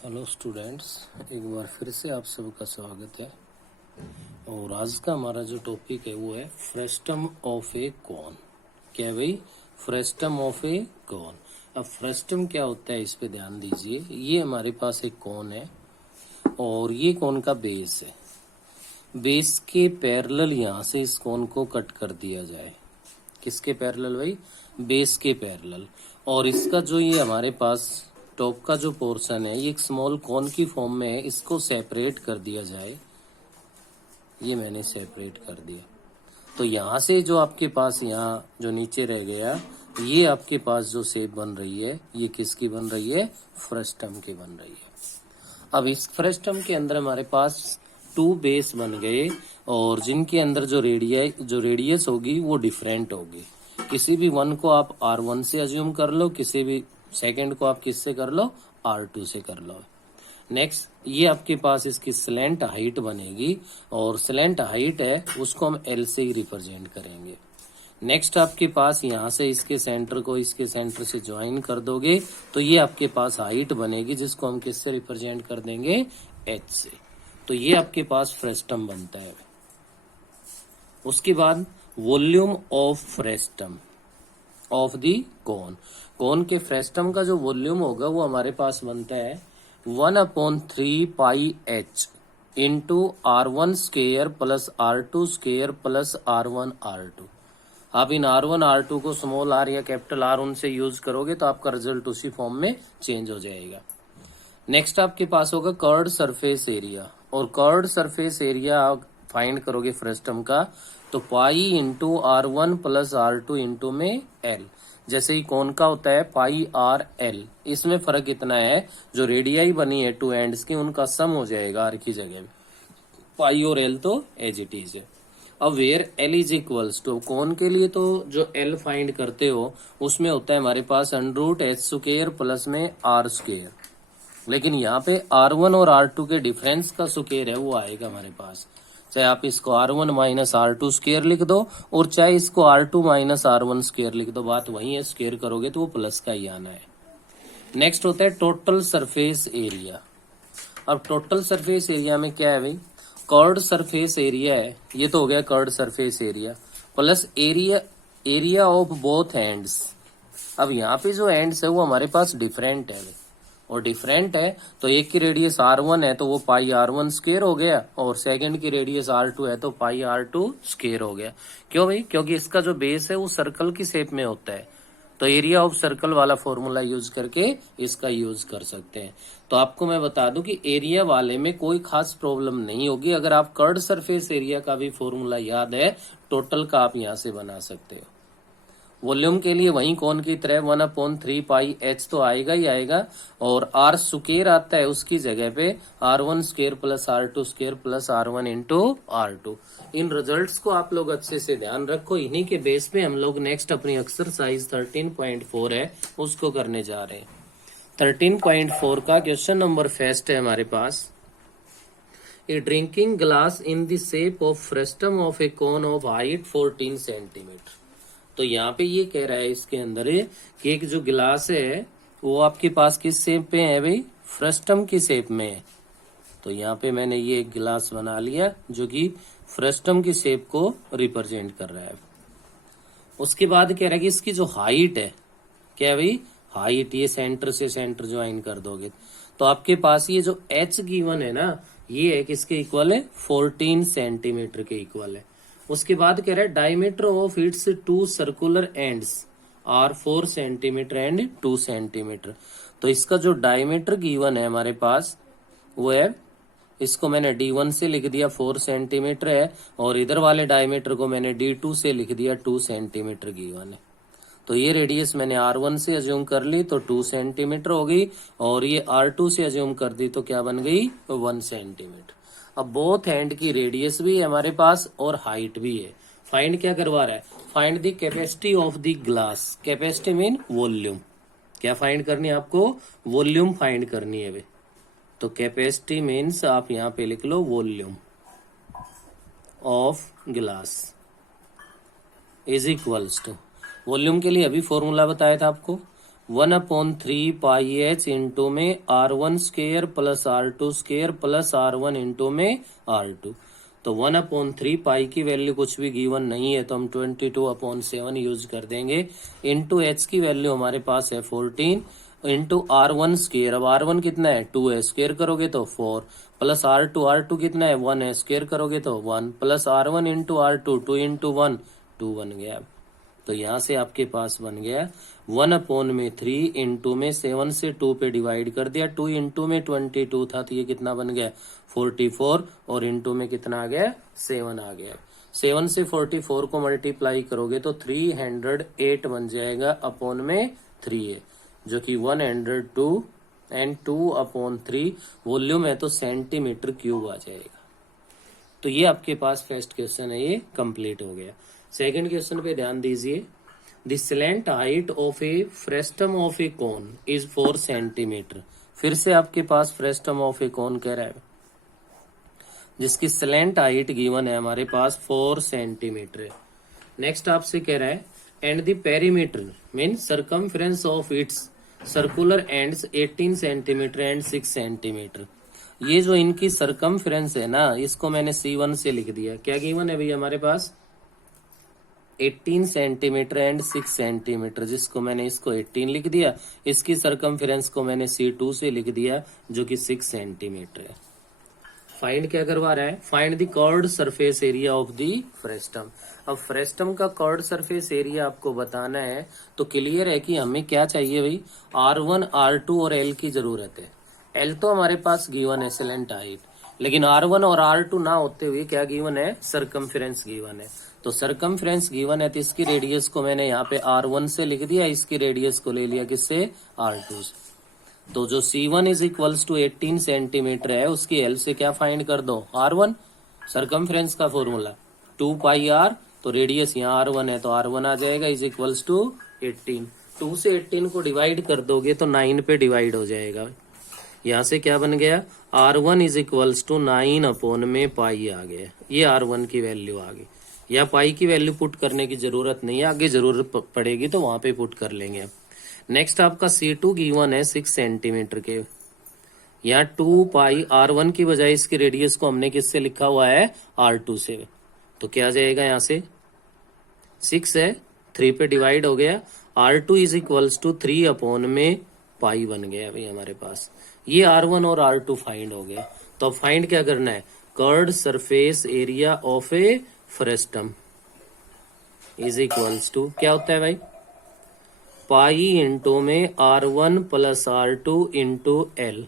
Hello students, एक बार फिर से आप सबका स्वागत है। और आज का हमारा जो टॉपिक है वो है फ्रेस्टम ऑफ ए कोन। क्या है भाई? फ्रेस्टम ऑफ ए कोन। अब फ्रेस्टम क्या होता है इस पे ध्यान दीजिए। ये हमारे पास एक कोन है और ये कोन का बेस है। बेस के पैरेलल यहाँ से इस कोन को कट कर दिया जाए। किसके पैरेलल भाई? बेस के पैरेलल। और इसका जो ये हमारे पास टॉप का जो पोर्शन है ये एक स्मॉल कॉन की फॉर्म में है, इसको सेपरेट कर दिया जाए। ये मैंने सेपरेट कर दिया तो यहाँ से जो आपके पास यहाँ जो नीचे रह गया ये आपके पास जो शेप बन रही है ये किसकी बन रही है? फ्रेस्टम की बन रही है। अब इस फ्रेस्टम के अंदर हमारे पास 2 बेस बन गए और जिनके अंदर जो रेडियस होगी वो डिफरेंट होगी। किसी भी वन को आप R1 से अज्यूम कर लो, किसी भी सेकंड को आप किससे कर लो? R2 से कर लो। नेक्स्ट, ये आपके पास इसकी स्लैंट हाइट बनेगी और स्लैंट हाइट है उसको हम L से ही रिप्रेजेंट करेंगे। नेक्स्ट आपके पास यहाँ से इसके सेंटर को इसके सेंटर से ज्वाइन कर दोगे तो ये आपके पास हाइट बनेगी जिसको हम किससे रिप्रेजेंट कर देंगे? H से। तो ये आपके पास फ्रेस्टम बनता है। उसके बाद volume of frustum of the कोन। कोन के फ्रेस्टम का जो वॉल्यूम होगा वो हमारे पास बनता है 1/3 पाई H into R1 square plus R2 square plus R1 R2। आप इन R1 R2 को स्मॉल r या कैपिटल R उनसे यूज करोगे तो आपका रिजल्ट उसी फॉर्म में चेंज हो जाएगा। नेक्स्ट आपके पास होगा कर्व्ड सरफेस एरिया। और कर्व्ड सरफेस एरिया आप फाइंड करोगे फ्रेस्टम का तो pi into R1 plus R2 into में L। जैसे ही कोन का होता है पाई R L। इसमें फर्क इतना है जो रेडियाई बनी है 2 एंड्स की उनका सम हो जाएगा R की जगह। पाई और L तो एज इट इज है। अब where L is equals to cone के लिए तो जो L फाइंड करते हो उसमें होता है हमारे पास √H स्क्वायर प्लस में R स्क्वायर। लेकिन यहाँ पे R1 और R2 के डिफरेंस का स्क्वायर है वो आएगा हमारे पास। चाहे आप इसको R1 माइनस R2 स्क्वायर लिख दो और चाहे इसको R2 माइनस R1 स्क्वायर लिख दो, बात वही है। स्क्वायर करोगे तो वो प्लस का ही आना है। नेक्स्ट होता है टोटल सरफेस एरिया। अब टोटल सरफेस एरिया में क्या है भाई? कर्व्ड सरफेस एरिया है, ये तो हो गया curved surface area plus area of both ends. अब यहाँ पे जो एंड्स है वो हमारे पास डिफरेंट है और डिफरेंट है तो एक की रेडियस R1 है तो वो पाई R1 स्क्वायर हो गया और सेकंड की रेडियस R2 है तो पाई R2 स्क्वायर हो गया। क्यों भाई? क्योंकि इसका जो बेस है वो सर्कल की शेप में होता है तो एरिया ऑफ सर्कल वाला फॉर्मूला यूज करके इसका यूज कर सकते हैं। तो आपको मैं बता दूं कि एरिया वाले में कोई खास प्रॉब्लम नहीं होगी। अगर आप कर्व्ड सरफेस एरिया का भी फॉर्मूला याद है टोटल का आप यहाँ से बना सकते हो। वॉल्यूम के लिए वही कोन की तरह 1/3 पाई H तो आएगा ही आएगा और R स्क्वायर आता है उसकी जगह पे R1 square plus R2 square plus R1 into R2। इन रिजल्ट्स को आप लोग अच्छे से ध्यान रखो। इन्हीं के बेस पे हम लोग नेक्स्ट अपनी एक्सरसाइज 13.4 है उसको करने जा रहे हैं। 13.4 का क्वेश्चन नंबर फर्स्ट है हमारे पास। A drinking glass in the shape of frustum of a cone of height 14 centimetre. तो यहाँ पे ये कह रहा है इसके अंदर कि एक जो गिलास है वो आपके पास किस शेप पे है भाई? फ्रेस्टम की शेप में है। तो यहाँ पे मैंने ये एक गिलास बना लिया जो कि फ्रेस्टम की शेप को रिप्रेजेंट कर रहा है। उसके बाद कह रहा है कि इसकी जो हाइट है, क्या है भाई? हाइट, ये सेंटर से सेंटर ज्वाइन कर दोगे तो आपके पास ये जो H गिवन है ना ये है किसके इक्वल है? 14 सेंटीमीटर के इक्वल है। उसके बाद कह रहा है diameter of its 2 circular ends are 4 centimetre and 2 centimetre. तो इसका जो डायमीटर गिवन है हमारे पास वो है, इसको मैंने D1 से लिख दिया 4 सेंटीमीटर है और इधर वाले डायमीटर को मैंने D2 से लिख दिया 2 सेंटीमीटर गिवन है। तो ये रेडियस मैंने R1 से अज्यूम कर ली तो 2 सेंटीमीटर हो गई और ये R2 से अज्यूम कर दी तो क्या बन गई? 1 सेंटीमीटर। अब बोथ हैंड की रेडियस भी है हमारे पास और हाइट भी है। फाइंड क्या करवा रहा है? Find the capacity of the glass. Capacity mean volume. क्या फाइंड करनी है आपको? वॉल्यूम फाइंड करनी है वे। तो कैपेसिटी मीन्स आप यहाँ पे लिख लो volume of glass is equals to, volume के लिए अभी फॉर्मूला बताया था आपको, 1/3 पाई एच इंटू में R1 square plus R2 square plus R1 into में R2। तो 1/3 पाई की वैल्यू कुछ भी गिवन नहीं है तो हम 22/7 यूज कर देंगे। इंटू एच की वैल्यू हमारे पास है 14 इंटू R1 स्क्वायर। अब R1 कितना है 2 है, स्क्वायर करोगे तो 4 प्लस R2 कितना है 1 है, स्क्वायर करोगे तो 1 plus R1 into R2 2 into 1 2 बन गया। तो यहाँ से आपके पास बन गया 1/3 इंटू में 7 से 2 पे डिवाइड कर दिया, 2 इंटू में 22 था तो ये कितना बन गया 44 और इंटू में कितना आ गया 7 आ गया। 7 से 44 को मल्टीप्लाई करोगे तो 308 बन जाएगा अपॉन में 3 है जो कि 102 एंड 2/3 वॉल्यूम है तो सेंटीमीटर क्यूब आ जाएगा। तो ये आपके पास फर्स्ट क्वेश्चन है, ये कंप्लीट हो गया। सेकंड क्वेश्चन पे ध्यान दीजिए। The slant height of a frustum of a cone is 4 centimetre. फिर से आपके पास फ्रेस्टम ऑफ ए कोन कह रहा है जिसकी स्लैंट हाइट गिवन है हमारे पास 4 सेंटीमीटर है। नेक्स्ट आपसे कह रहा है and the perimeter mean circumference of its circular ends 18 centimetre and 6 centimetre. ये जो इनकी सरकमफ्रेंस है ना इसको मैंने C1 से लिख दिया। क्या गिवन है भैया हमारे पास 18 सेंटीमीटर एंड 6 सेंटीमीटर, जिसको मैंने इसको 18 लिख दिया, इसकी सरकमफ्रेंस को मैंने C2 से लिख दिया जो कि 6 सेंटीमीटर है। फाइंड क्या करवा रहा है, find the curved surface area of the frustum. अब फ्रेस्टम का कर्व्ड सरफेस एरिया आपको बताना है तो क्लियर है कि हमें क्या चाहिए भाई R1 R2 और L की जरूरत है। L तो हमारे पास गिवन है स्लैंट हाइट, लेकिन R1 और R2 ना होते हुए क्या गिवन है सरकमफ्रेंस गिवन है। तो सरकमफ्रेंस गिवन है तो इसकी रेडियस को मैंने यहाँ पे R1 से लिख दिया, इसकी रेडियस को ले लिया किससे R2 से। तो जो C1 is equals to 18 centimetre है उसकी L से क्या फाइंड कर दो R1, सरकमफ्रेंस का फॉर्मूला 2 पाई R, तो रेडियस यहाँ R1 है तो R1 आ जाएगा इज इक्वल्स टू 18। 2 से 18 को डिवाइड कर दोगे तो 9 पे डिवाइड हो जाएगा। यहाँ से क्या बन गया R1 is equals to 9 upon में पाई आ गया। ये R1 की वैल्यू आ गई। या पाई की वैल्यू पुट करने की जरूरत नहीं है, आगे जरूरत पड़ेगी तो वहां पे पुट कर लेंगे। नेक्स्ट आपका C2 गिवन है 6 सेंटीमीटर के। यहाँ 2 पाई R1 की बजाय इसकी रेडियस को हमने किससे लिखा हुआ है R2 से, तो क्या आ जाएगा यहाँ से 6 है 3 पे डिवाइड हो गया, R2 is equals to 3 upon में पाई बन गया भाई हमारे पास। ये R1 और R2 फाइंड हो गया। तो अब फाइंड क्या करना है, curved surface area of a frustum is equals to क्या होता है भाई पाई इंटू में R1 plus R2 into L।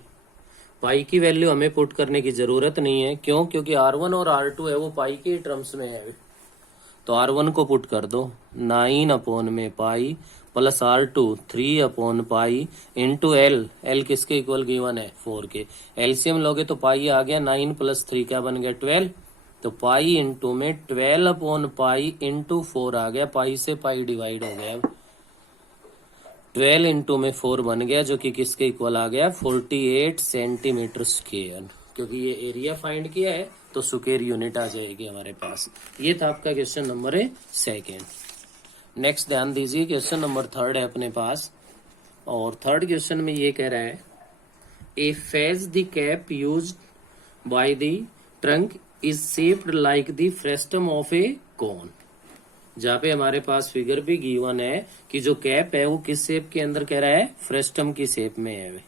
पाई की वैल्यू हमें पुट करने की जरूरत नहीं है, क्यों, क्योंकि R1 और R2 है वो पाई के टर्म्स में है। तो R1 को पुट कर दो 9 अपॉन में pi plus R2 3 upon pi into L। L किसके इक्वल गिवन है 4 के। एलसीएम लोगे तो पाई आ गया 9 प्लस 3 क्या बन गया 12। तो पाई इंटू में 12 अपॉन पाई इंटू 4 आ गया, पाई से पाई डिवाइड हो गया, 12 इंटू में 4 बन गया जो कि किसके इक्वल आ गया 48 सेंटीमीटर स्क्वायर। क्योंकि ये एरिया फाइंड किया है तो स्क्वायर यूनिट आ जाएगी हमारे पास। ये था आपका क्वेश्चन नंबर है सेकेंड। नेक्स्ट ध्यान दीजिए क्वेश्चन नंबर 3 है अपने पास, और थर्ड क्वेश्चन में ये कह रहा है a fez the cap used by the trunk is shaped like the frustum of a cone. जहाँ पे हमारे पास फिगर भी गिवन है कि जो कैप है वो किस शेप के अंदर कह रहा है फ्रेस्टम की शेप में है।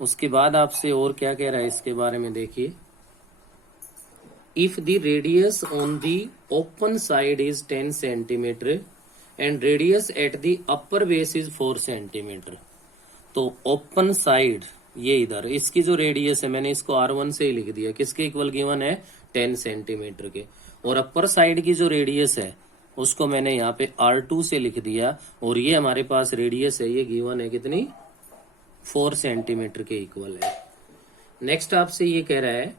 उसके बाद आपसे और क्या कह रहा है इसके बारे में देखिए, if the radius on the open side is 10 centimetre and radius at the upper base is 4 centimetre. तो ओपन साइड ये इधर इसकी जो रेडियस है मैंने इसको R1 से ही लिख दिया, किसके इक्वल गिवन है 10 सेंटीमीटर के, और अपर साइड की जो रेडियस है उसको मैंने यहाँ पे R2 से लिख दिया, और ये हमारे पास रेडियस है ये गिवन है कितनी 4 सेंटीमीटर के इक्वल है। नेक्स्ट आपसे ये कह रहा है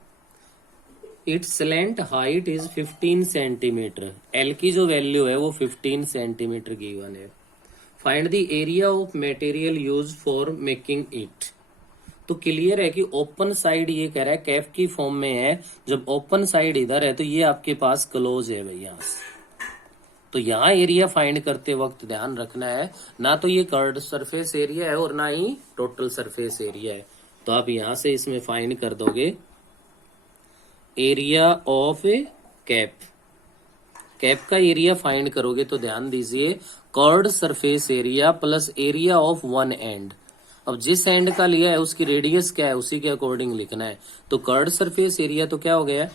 it's slant height is 15 centimetre. L की जो वैल्यू है वो 15 सेंटीमीटर गिवन है। Find the area of material use for making it. तो क्लियर है कि ओपन साइड ये कह रहा है कैप की फॉर्म में है, जब ओपन साइड इधर है तो ये आपके पास क्लोज है भैया। तो यहाँ एरिया फाइंड करते वक्त ध्यान रखना है, ना तो ये कर्व्ड सरफेस एरिया है और ना ही टोटल सरफेस एरिया है। तो आप यहां से इसमें फाइंड कर दोगे area of A cap. Cap का एरिया फाइंड करोगे तो ध्यान दीजिए curved surface area plus area of one and. अब जिस एंड का लिया है उसकी रेडियस क्या है उसी के अकॉर्डिंग लिखना है। तो कर्व्ड सरफेस एरिया तो क्या हो गया,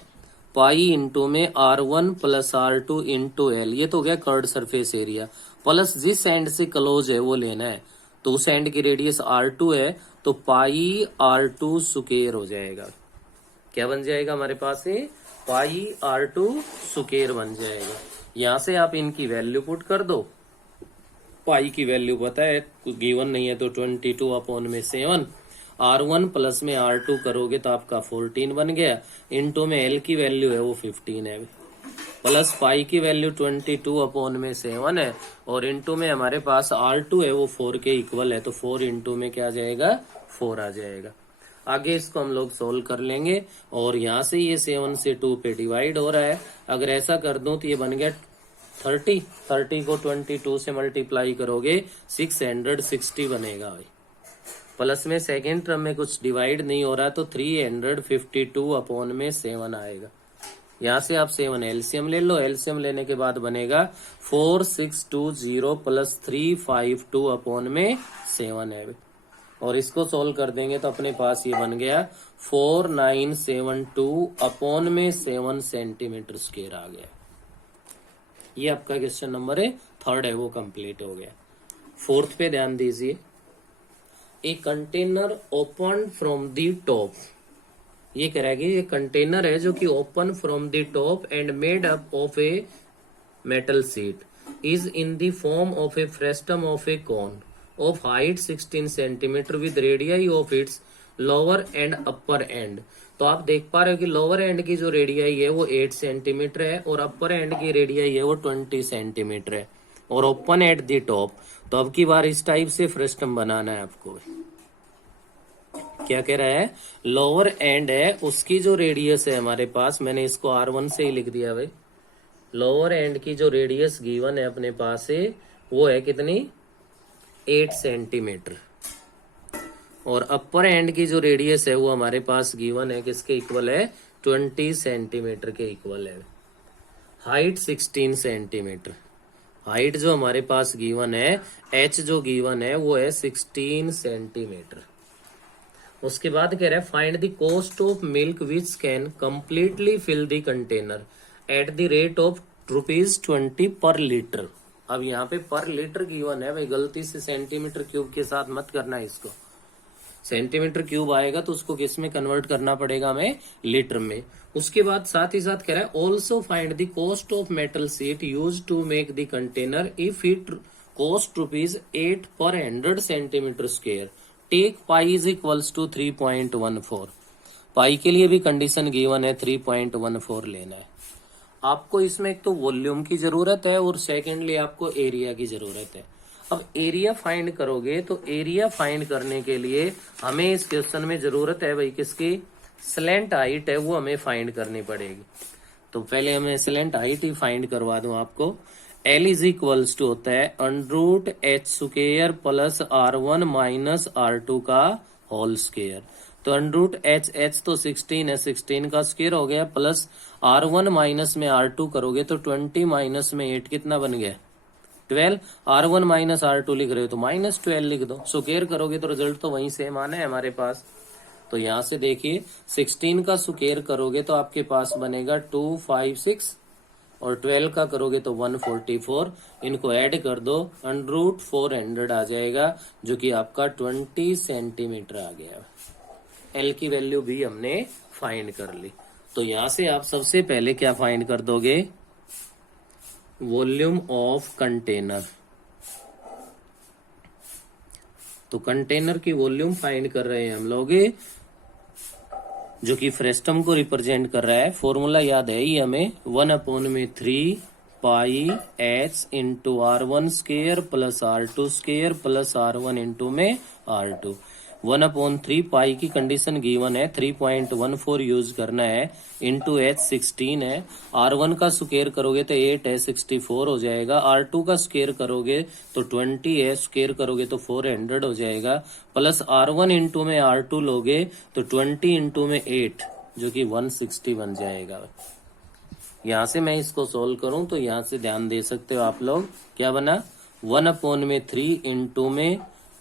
पाई इंटू में R1 plus R2 into L, ये तो हो गया कर्व्ड सरफेस एरिया, प्लस जिस एंड से क्लोज है वो लेना है। तो उस एंड की रेडियस R2 है तो पाई R2 स्क्वायर हो जाएगा। क्या बन जाएगा हमारे पास है, पाई R2 स्क्वायर बन जाएगा। यहां से आप इनकी वैल्यू पुट कर दो। पाई की वैल्यू पता है, गिवन नहीं है तो 22/7। R1 प्लस में R2 करोगे तो आपका 14 बन गया, इंटू में L की वैल्यू है वो 15 है, प्लस पाई की वैल्यू 22/7 है, और इंटू में हमारे पास R2 है वो 4 के इक्वल है, तो 4 इंटू में क्या आ जाएगा, 4 आ जाएगा। आगे इसको हम लोग सोल्व कर लेंगे, और यहाँ से ये 7 से 2 पे डिवाइड हो रहा है। अगर ऐसा कर दूं तो ये बन गया 30 को 22 से मल्टीप्लाई करोगे 660 बनेगा भाई। प्लस में सेकेंड टर्म में कुछ डिवाइड नहीं हो रहा तो 352/7 आएगा। यहाँ से आप 7 एलसीएम ले लो, एलसीएम लेने के बाद बनेगा 4620 प्लस 352/7 है, और इसको सोल्व कर देंगे तो अपने पास ये बन गया 4972/7 सेंटीमीटर स्क्वायर आ गया। ये आपका क्वेश्चन नंबर है 3 है वो कंप्लीट हो गया। 4th पे ध्यान दीजिए, a container open from the top. ये कह रहा है कि ये कंटेनर है जो कि open from the top and made up of a metal sheet is in the form of a frustum of a cone of height 16 centimetre with radii of its lower and upper end. तो आप देख पा रहे हो कि lower and की जो radii है वो 8 सेंटीमीटर है और अपर एंड की रेडियाई है वो 20 सेंटीमीटर है, और ओपन एट द टॉप। तो अब की बार इस टाइप से फ्रेस्टम बनाना है आपको। क्या कह रहा है, लोअर एंड है उसकी जो रेडियस है हमारे पास, मैंने इसको R1 से ही लिख दिया भाई। लोअर एंड की जो रेडियस गिवन है अपने पास है वो है कितनी, 8 सेंटीमीटर, और अपर एंड की जो रेडियस है वो हमारे पास गिवन है किसके इक्वल है, 20 सेंटीमीटर के इक्वल है। हाइट 16 सेंटीमीटर, हाइट जो हमारे पास गिवन है, एच जो गिवन है वो है 16 सेंटीमीटर। उसके बाद कह रहा है find the cost of milk which can completely fill the container at the rate of ₹20 per litre. अब यहाँ पे पर लीटर गिवन है भाई, गलती से सेंटीमीटर क्यूब के साथ मत करना इसको। सेंटीमीटर क्यूब आएगा तो उसको किस में कन्वर्ट करना पड़ेगा हमें, लीटर में। उसके बाद साथ ही साथ कह रहा है also find the cost of metal sheet use to make the container if it cost ₹8 per 100 centimetre square. Take pi is equals to 3.14। Pi के लिए भी कंडीशन गिवन है 3.14 लेना है आपको। इसमें एक तो वॉल्यूम की जरूरत है और सेकेंडली आपको एरिया की जरूरत है। अब एरिया फाइंड करोगे तो एरिया फाइंड करने के लिए हमें इस क्वेश्चन में जरूरत है भाई किसकी, स्लैंट हाइट है वो हमें फाइंड करनी पड़ेगी। तो पहले हमें स्लैंट हाइट ही फाइंड करवा दूं आपको। L इज इक्वल्स टू होता है √h² plus R1 minus R2 का होल स्क्वायर। तो √h तो 16 है, 16 का स्क्वायर हो गया, प्लस R1 माइनस में R2 करोगे तो 20 माइनस में 8 कितना बन गया, 12। R1 माइनस R2 लिख रहे हो तो -12 लिख दो। स्क्वायर करोगे तो रिजल्ट तो वहीं सेम आना है हमारे पास। तो यहां से देखिए 16 का स्क्वायर करोगे तो आपके पास बनेगा 256, और 12 का करोगे तो 144। इनको ऐड कर दो, √400 आ जाएगा, जो कि आपका 20 सेंटीमीटर आ गया। L की वैल्यू भी हमने फाइंड कर ली। तो यहां से आप सबसे पहले क्या फाइंड कर दोगे, वॉल्यूम ऑफ कंटेनर। तो कंटेनर की वॉल्यूम फाइंड कर रहे हैं हम लोग, जो कि फ्रेस्टम को रिप्रेजेंट कर रहा है। फॉर्मूला याद है ही हमें, 1/3 पाई h into R1 square plus R2 square plus R1 into में R2। 1/3 पाई की कंडीशन गिवन है 3.14 यूज करना है, इंटू एच 16 है। R1 का स्क्वायर करोगे तो 8 है, 64 हो जाएगा। R2 का स्क्वायर करोगे तो 20 है, स्क्वायर करोगे तो 400 हो जाएगा। प्लस R1 इंटू में R2 लोगे तो 20 इंटू में 8 जो कि 160 बन जाएगा। यहाँ से मैं इसको सोल्व करूं तो यहाँ से ध्यान दे सकते हो आप लोग, क्या बना 1/3 इंटू में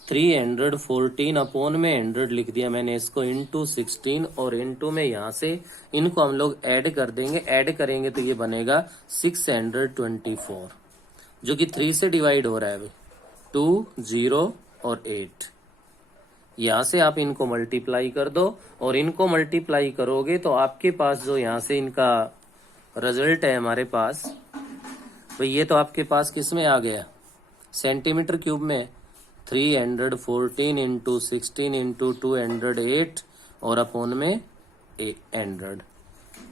314 अपॉन में 100 लिख दिया मैंने इसको, इंटू 16 और इंटू में यहाँ से इनको हम लोग ऐड कर देंगे, ऐड करेंगे तो ये बनेगा 624 जो कि 3 से डिवाइड हो रहा है 2 0 और 8। यहाँ से आप इनको मल्टीप्लाई कर दो और इनको मल्टीप्लाई करोगे तो आपके पास जो यहाँ से इनका रिजल्ट है हमारे पास, भाई ये तो आपके पास किस में आ गया, सेंटीमीटर क्यूब में। 314 इंटू 16 इंटू 208 और अपॉन में 800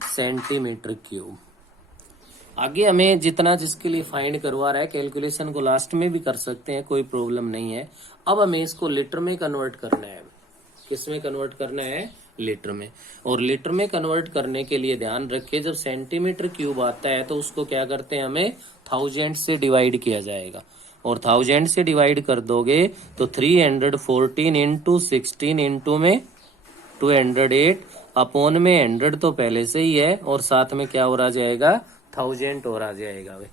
सेंटीमीटर क्यूब। आगे हमें जितना जिसके लिए फाइंड करवा रहा है, कैलकुलेशन को लास्ट में भी कर सकते हैं, कोई प्रॉब्लम नहीं है। अब हमें इसको लीटर में कन्वर्ट करना है। किस में कन्वर्ट करना है, लीटर में। और लीटर में कन्वर्ट करने के लिए ध्यान रखिए, जब सेंटीमीटर क्यूब आता है तो उसको क्या करते हैं, हमें 1000 से डिवाइड किया जाएगा। और 1000 से डिवाइड कर दोगे तो 314 इंटू 16 इंटू में 208 अपॉन में 100 तो पहले से ही है, और साथ में क्या हो रहा जाएगा 1000 और आ जाएगा भाई।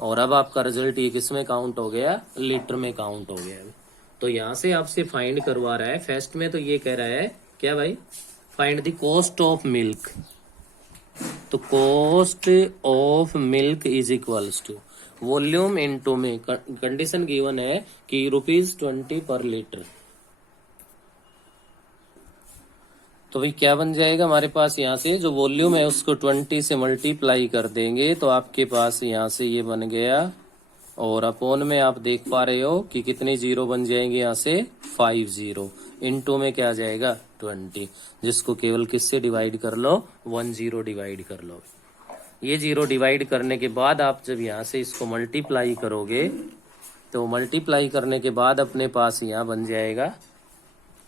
और अब आपका रिजल्ट ये किस में काउंट हो गया, लीटर में काउंट हो गया। तो यहां से आपसे फाइंड करवा रहा है। फर्स्ट में तो ये कह रहा है क्या भाई, find the cost of milk. तो cost of milk is equals to volume into में कंडीशन गिवन है कि ₹20 पर लीटर। तो भाई क्या बन जाएगा हमारे पास, यहाँ से जो वॉल्यूम है उसको 20 से मल्टीप्लाई कर देंगे तो आपके पास यहाँ से ये बन गया, और अपॉन में आप देख पा रहे हो कि कितनी जीरो बन जाएंगे, यहाँ से 5 0 इंटू में क्या आ जाएगा 20, जिसको केवल किससे डिवाइड कर लो, 10 डिवाइड कर लो। ये 0 डिवाइड करने के बाद आप जब यहाँ से इसको मल्टीप्लाई करोगे तो मल्टीप्लाई करने के बाद अपने पास यहाँ बन जाएगा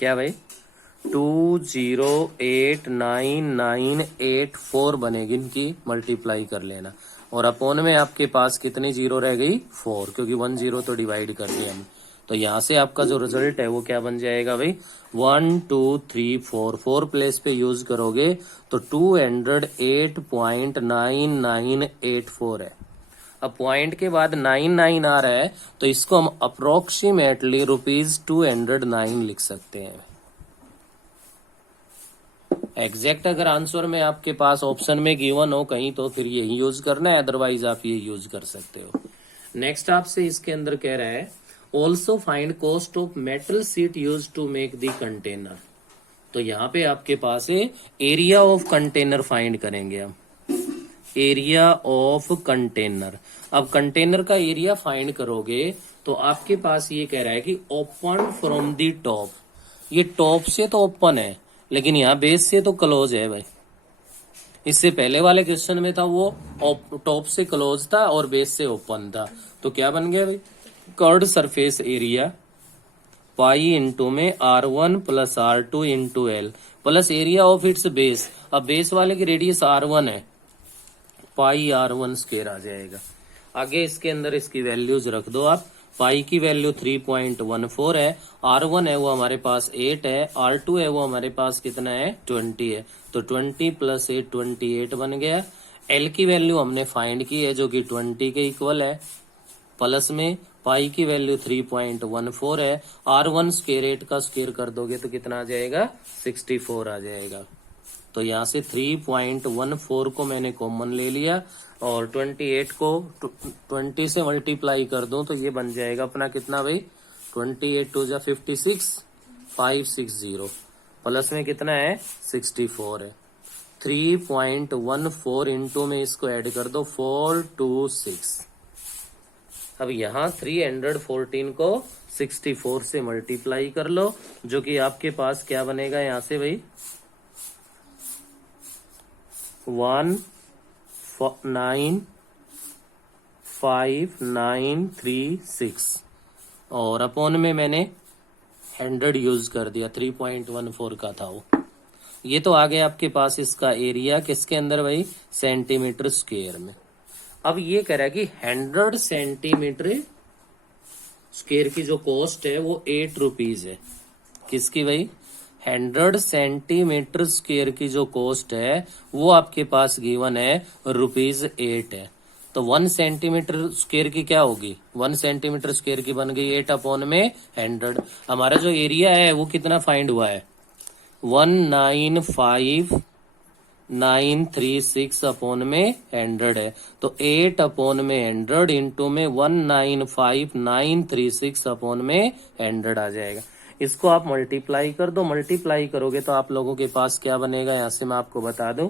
क्या भाई, 208998 बनेगी, इनकी मल्टीप्लाई कर लेना। और अपॉन में आपके पास कितनी जीरो रह गई, 4, क्योंकि 10 तो डिवाइड कर दिया हम। तो यहाँ से आपका जो रिजल्ट है वो क्या बन जाएगा भाई, 1 2 3 4, 4 प्लेस पे यूज करोगे तो 208.9984 है। अब पॉइंट के बाद 99 आ रहा है तो इसको हम अप्रोक्सीमेटली ₹209 लिख सकते हैं। एग्जैक्ट अगर आंसर में आपके पास ऑप्शन में गिवन हो कहीं तो फिर यही यूज करना है, अदरवाइज आप ये यूज कर सकते हो। नेक्स्ट आपसे इसके अंदर कह रहा है also find cost of metal sheet use to make the container. तो यहाँ पे आपके पास है एरिया ऑफ कंटेनर फाइंड करेंगे हम, एरिया ऑफ कंटेनर। अब कंटेनर का एरिया फाइंड करोगे तो आपके पास ये कह रहा है कि ओपन फ्रॉम द टॉप। ये टॉप से तो ओपन है लेकिन यहाँ बेस से तो क्लोज है भाई। इससे पहले वाले क्वेश्चन में था वो टॉप से क्लोज था और बेस से ओपन था। तो क्या बन गया भाई, curved surface area pi into में R1 plus R2 into L plus area of its base. अब बेस वाले की रेडियस R1 है, पाई R1 स्क्वायर आ जाएगा। आगे इसके अंदर इसकी वैल्यूज रख दो आप। पाई की वैल्यू 3.14 है, R1 है वो हमारे पास 8 है, R2 है वो हमारे पास कितना है 20 है। तो 20 प्लस 8 28 बन गया। L की वैल्यू हमने फाइंड की है जो कि 20 के इक्वल है, प्लस में पाई की वैल्यू 3.14 है, R1 स्क्वायर 8 का स्क्वायर कर दोगे तो कितना आ जाएगा 64 आ जाएगा। तो यहाँ से 3.14 को मैंने कॉमन ले लिया और 28 को 20 से मल्टीप्लाई कर दूं तो ये बन जाएगा अपना कितना भाई, 28 टू जा 56 560 प्लस में कितना है 64 है। 3.14 इंटू में इसको ऐड कर दो 426। अब यहाँ 314 को 64 से मल्टीप्लाई कर लो जो कि आपके पास क्या बनेगा यहाँ से भाई 195,936 और अपॉन में मैंने 100 यूज कर दिया, 3.14 का था वो। ये तो आ गया आपके पास इसका एरिया किसके अंदर भाई, सेंटीमीटर स्क्वायर में। अब ये कह रहा है कि 100 सेंटीमीटर स्क्वायर की जो कॉस्ट है वो 8 रुपीज है। किसकी भाई, 100 सेंटीमीटर स्क्वायर की जो कॉस्ट है वो आपके पास गिवन है ₹8 है। तो 1 सेंटीमीटर स्क्वायर की क्या होगी, 1 सेंटीमीटर स्क्वायर की बन गई 8 अपॉन में 100। हमारा जो एरिया है वो कितना फाइंड हुआ है, 195,936 अपॉन में 100 है। तो 8 अपॉन में 100 इंटू में 195,936 अपॉन में 100 आ जाएगा। इसको आप मल्टीप्लाई कर दो, मल्टीप्लाई करोगे तो आप लोगों के पास क्या बनेगा, यहां से मैं आपको बता दूं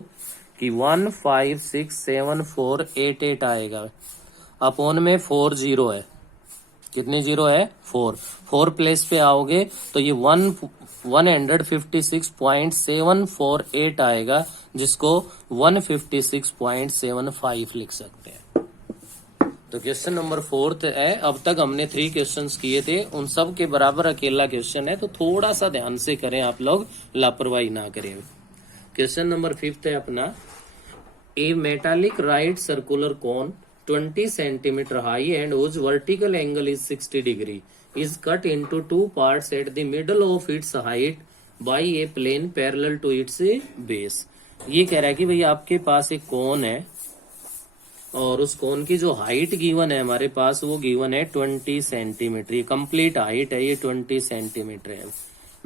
कि 1567488 आएगा। अपॉन में 4 जीरो है, कितने जीरो है, 4 प्लेस पे आओगे तो ये 156.748 आएगा, जिसको 156.75 लिख सकते हैं। तो क्वेश्चन नंबर 4 है। अब तक हमने 3 क्वेश्चंस किए थे, उन सब के बराबर अकेला क्वेश्चन है, तो थोड़ा सा ध्यान से करें आप लोग, लापरवाही ना करें। क्वेश्चन नंबर 5 है अपना, a metallic right circular cone 20 centimetre high and whose vertical angle is 60 degree is cut into 2 parts at the middle of its height by a plane parallel to its base। ये कह रहा है कि भाई आपके पास एक कोन है और उस कोन की जो हाइट गिवन है हमारे पास वो गिवन है 20 सेंटीमीटर। ये कंप्लीट हाइट है, ये 20 सेंटीमीटर है।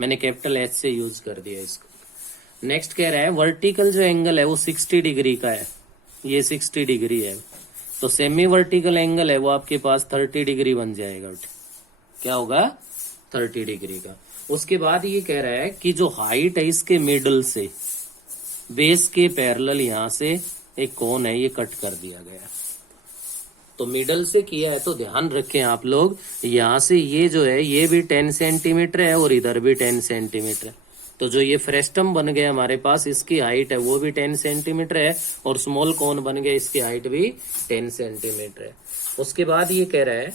मैंने कैपिटल एच से यूज कर दिया इसको। नेक्स्ट कह रहा है वर्टिकल जो एंगल है वो 60 डिग्री का है, ये 60 डिग्री है। तो सेमी वर्टिकल एंगल है वो आपके पास 30 डिग्री बन जाएगा। क्या होगा, 30 डिग्री का। उसके बाद ये कह रहा है कि जो हाइट है इसके मिडल से बेस के पैरेलल यहां से एक कोन है, ये कट कर दिया गया। तो मिडल से किया है तो ध्यान रखें आप लोग, यहां से ये जो है ये भी 10 सेंटीमीटर है और इधर भी 10 सेंटीमीटर है। तो जो ये फ्रेस्टम बन गया हमारे पास, इसकी हाइट है वो भी 10 सेंटीमीटर है और स्मॉल कोन बन गया, इसकी हाइट भी 10 सेंटीमीटर है। उसके बाद ये कह रहा है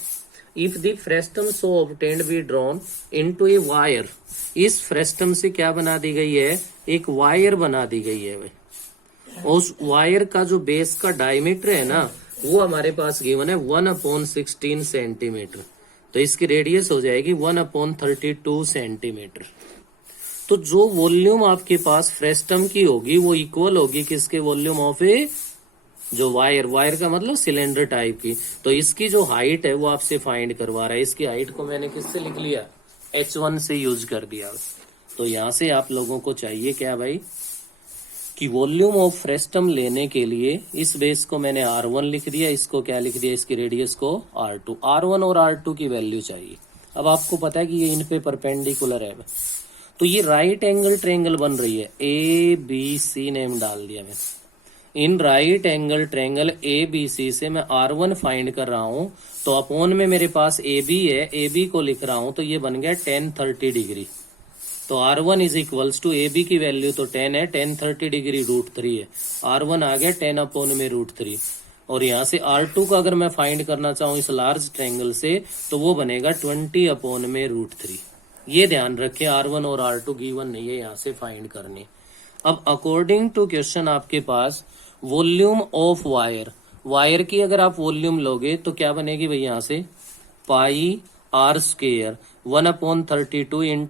if the frustum so obtained be drawn into a wire, इस फ्रेस्टम से क्या बना दी गई है, एक वायर बना दी गई है। उस वायर का जो बेस का डायमीटर है ना वो हमारे पास गिवन है 1/16 सेंटीमीटर। तो इसकी रेडियस हो जाएगी 1/32 सेंटीमीटर। तो जो वॉल्यूम आपके पास फ्रेस्टम की होगी वो इक्वल होगी किसके, वॉल्यूम ऑफ ए जो वायर का मतलब सिलेंडर टाइप की। तो इसकी जो हाइट है वो आपसे फाइंड करवा रहा है। इसकी हाइट को मैंने किससे लिख लिया, H1 से यूज कर दिया। तो यहां से आप लोगों को चाहिए क्या भाई कि वॉल्यूम ऑफ फ्रेस्टम लेने के लिए इस बेस को मैंने R1 लिख दिया, इसको क्या लिख दिया, इसकी रेडियस को R2। R1 और R2 की वैल्यू चाहिए। अब आपको पता है कि ये इन पे परपेंडिकुलर है, तो ये राइट एंगल ट्रायंगल बन रही है, ABC नेम डाल दिया मैंने। In right angle triangle ABC से मैं R1 फाइंड कर रहा हूं, तो अपॉन में मेरे पास AB है, AB को लिख रहा हूं, तो ये बन गया 10 30 डिग्री। तो R1 is equals to AB की वैल्यू तो 10 है, 10 30 डिग्री √3 है। R1 आ गया 10 अपॉन में √3। और यहाँ से R2 का अगर मैं फाइंड करना चाहूँ इस लार्ज ट्रायंगल से, तो वो बनेगा 20 अपॉन में √3। ये ध्यान रखें, R1 और R2 गिवन नहीं है, यहाँ से फाइंड करने। अब अकॉर्डिंग टू क्वेश्चन आपके पास वॉल्यूम ऑफ वायर की अगर आप वॉल्यूम लोगे तो क्या बनेगी भाई, यहाँ से πr² 1/32